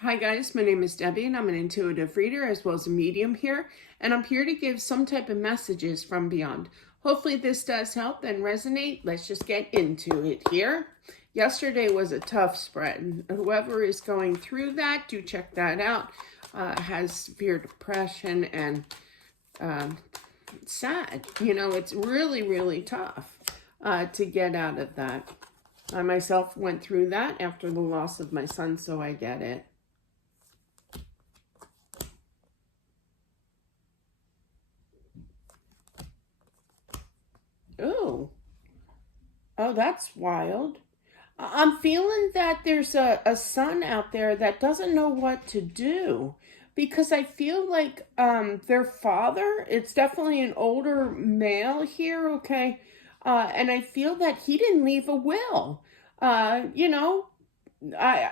Hi guys, my name is Debbie and I'm an intuitive reader as well as a medium here, and I'm here to give some type of messages from beyond. Hopefully this does help and resonate. Let's just get into it here. Yesterday was a tough spread. Whoever is going through that, do check that out. Has severe depression and sad. It's really, really tough to get out of that. I myself went through that after the loss of my son, so I get it. Oh, oh, that's wild. I'm feeling that there's a son out there that doesn't know what to do because I feel like their father, it's definitely an older male here, okay? And I feel that he didn't leave a will. Uh, you know, I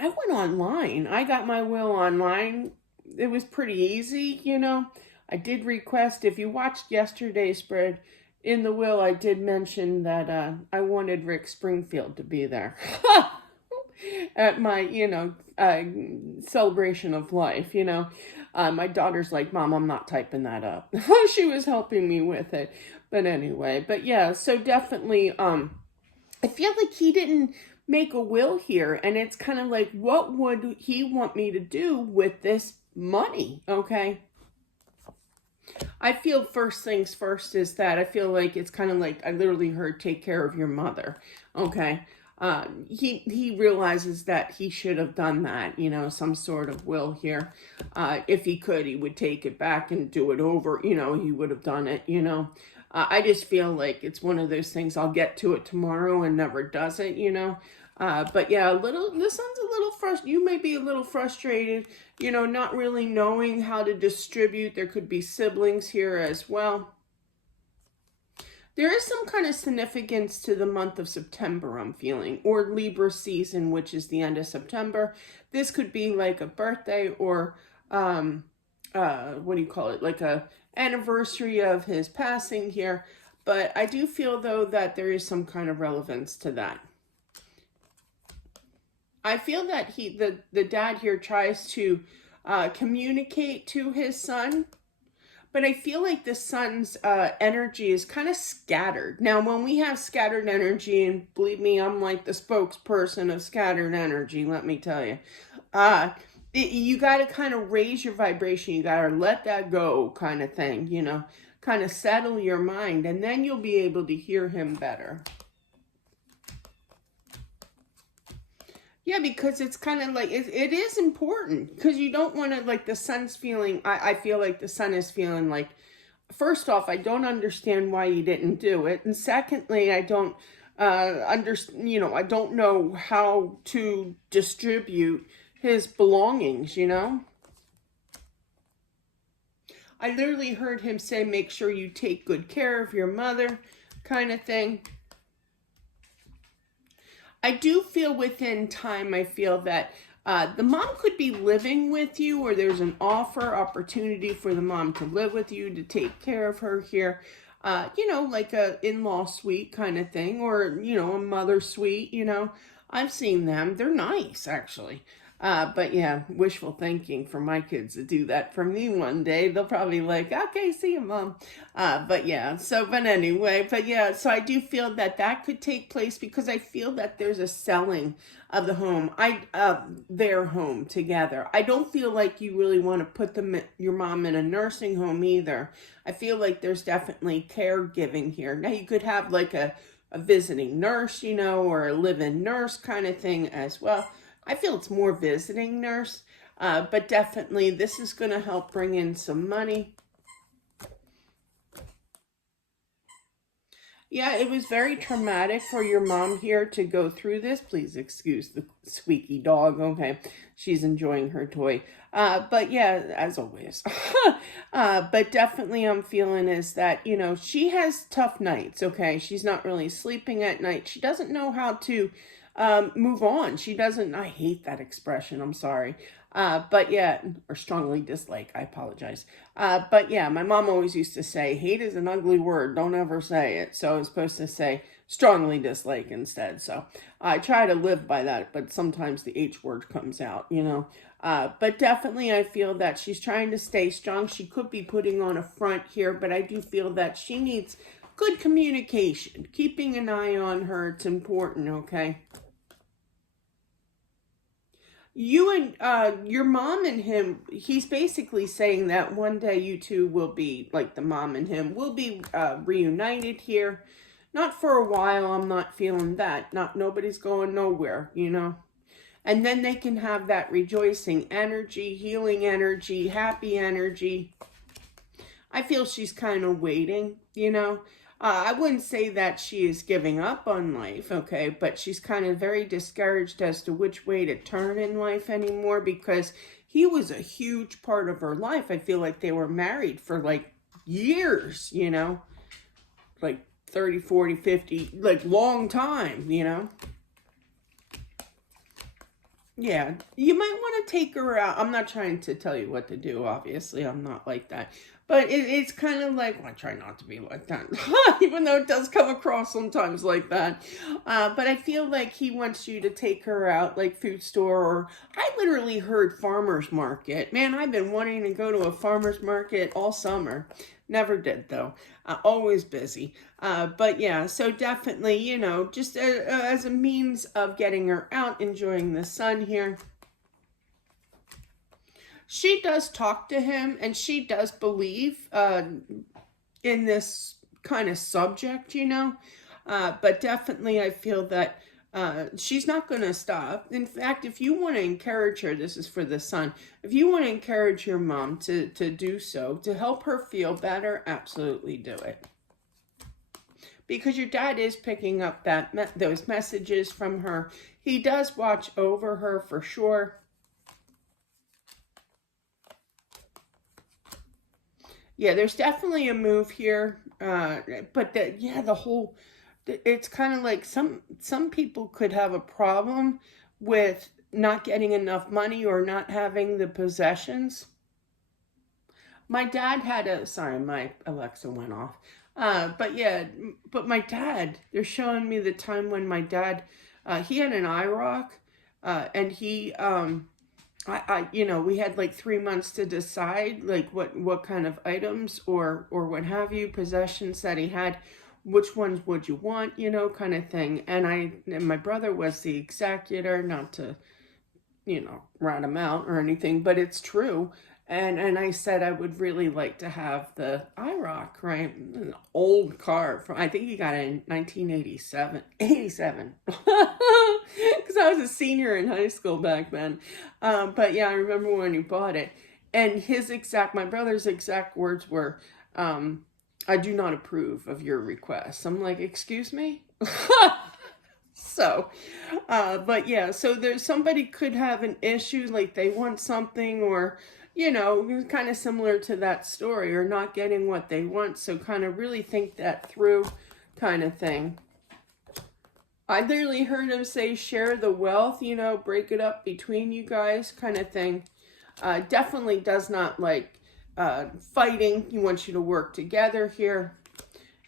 went online. I got my will online. It was pretty easy. I did request, if you watched yesterday's spread, in the will, I did mention that I wanted Rick Springfield to be there at my, celebration of life. My daughter's like, Mom, I'm not typing that up. She was helping me with it. But anyway, but yeah, so definitely, I feel like he didn't make a will here, and it's kind of like, what would he want me to do with this money? Okay. I feel first things first is that I feel like it's kind of like I literally heard take care of your mother. Okay. He realizes that he should have done that, some sort of will here. If he could, he would take it back and do it over, he would have done it. I just feel like it's one of those things, I'll get to it tomorrow and never does it. But yeah, this sounds a little frustrated. You may be a little frustrated, not really knowing how to distribute. There could be siblings here as well. There is some kind of significance to the month of September, I'm feeling, or Libra season, which is the end of September. This could be like a birthday or, what do you call it? Like a anniversary of his passing here. But I do feel, though, that there is some kind of relevance to that. I feel that the dad here tries to communicate to his son, but I feel like the son's energy is kind of scattered. Now, when we have scattered energy, and believe me, I'm like the spokesperson of scattered energy, let me tell you, you got to kind of raise your vibration. You got to let that go, kind of thing, kind of settle your mind, and then you'll be able to hear him better. Yeah, because it's kind of like, it is important because you don't want to, like, the son's feeling, I feel like the son is feeling like, first off, I don't understand why you didn't do it. And secondly, I don't I don't know how to distribute his belongings. I literally heard him say, make sure you take good care of your mother, kind of thing. I do feel within time, I feel that the mom could be living with you, or there's an opportunity for the mom to live with you, to take care of her here. Like a in-law suite kind of thing, or, a mother suite. I've seen them. They're nice, actually. But yeah, wishful thinking for my kids to do that for me one day. They'll probably like, okay, see you, Mom. But yeah, but anyway, but yeah, so I do feel that could take place because I feel that there's a selling of the home, their home together. I don't feel like you really want to put your mom in a nursing home either. I feel like there's definitely caregiving here. Now you could have like a visiting nurse, or a live-in nurse kind of thing as well. I feel it's more visiting nurse, but definitely this is going to help bring in some money. Yeah, it was very traumatic for your mom here to go through this. Please excuse the squeaky dog. Okay, she's enjoying her toy. But yeah, as always. But definitely I'm feeling is that, she has tough nights, okay? She's not really sleeping at night. She doesn't know how to move on. She doesn't, I hate that expression, I'm sorry. But yeah, or strongly dislike, I apologize. But yeah, my mom always used to say, hate is an ugly word, don't ever say it. So I was supposed to say, strongly dislike instead. So I try to live by that, but sometimes the H word comes out, you know. But definitely I feel that she's trying to stay strong. She could be putting on a front here, but I do feel that she needs good communication. Keeping an eye on her, it's important, okay? You and your mom and him, he's basically saying that one day you two will be, like the mom and him, will be reunited here. Not for a while, I'm not feeling that. Nobody's going nowhere, you know. And then they can have that rejoicing energy, healing energy, happy energy. I feel she's kind of waiting, you know. I wouldn't say that she is giving up on life, okay, but she's kind of very discouraged as to which way to turn in life anymore because he was a huge part of her life. I feel like they were married for like years, you know, like 30, 40, 50, like long time, you know. Yeah, you might want to take her out. I'm not trying to tell you what to do, obviously. I'm not like that. But it's kind of like, well, I try not to be like that, even though it does come across sometimes like that. But I feel like he wants you to take her out, like food store, or I literally heard farmer's market. Man, I've been wanting to go to a farmer's market all summer. Never did, though. Always busy. But yeah, so definitely, you know, just as a means of getting her out, enjoying the sun here. She does talk to him and she does believe in this kind of subject, you know. But definitely I feel that she's not going to stop. In fact, if you want to encourage her, this is for the son, if you want to encourage your mom to do so, to help her feel better, absolutely do it. Because your dad is picking up those messages from her. He does watch over her for sure. Yeah, there's definitely a move here. But the whole, it's kind of like some people could have a problem with not getting enough money or not having the possessions. My dad had sorry, my Alexa went off. But yeah, but my dad, they're showing me the time when my dad, he had an IROC, and he, you know, we had like 3 months to decide like what kind of items or what have you, possessions that he had, which ones would you want, you know, kind of thing. And my brother was the executor, not to, you know, rat him out or anything, but it's true. And I said I would really like to have the IROC, right? An old car from, I think he got it in 1987, 87. Because I was a senior in high school back then. But yeah, I remember when he bought it. And my brother's exact words were, I do not approve of your request. I'm like, excuse me? So, but yeah, so there's somebody could have an issue, like they want something or, you know, kind of similar to that story or not getting what they want. So kind of really think that through kind of thing. I literally heard him say, share the wealth, you know, break it up between you guys kind of thing. Definitely does not like fighting. He wants you to work together here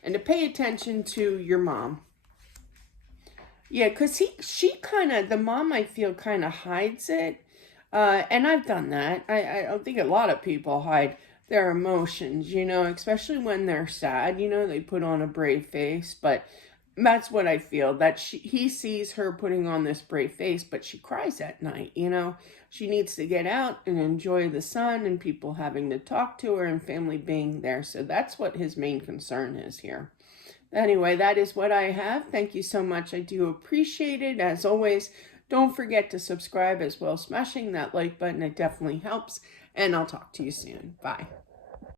and to pay attention to your mom. Yeah, because she kind of, the mom I feel kind of hides it. And I've done that. I don't think a lot of people hide their emotions, you know, especially when they're sad, you know, they put on a brave face. But that's what I feel, that he sees her putting on this brave face, but she cries at night, you know. She needs to get out and enjoy the sun and people having to talk to her and family being there. So that's what his main concern is here. Anyway, that is what I have. Thank you so much. I do appreciate it. As always, don't forget to subscribe as well. Smashing that like button, it definitely helps. And I'll talk to you soon. Bye.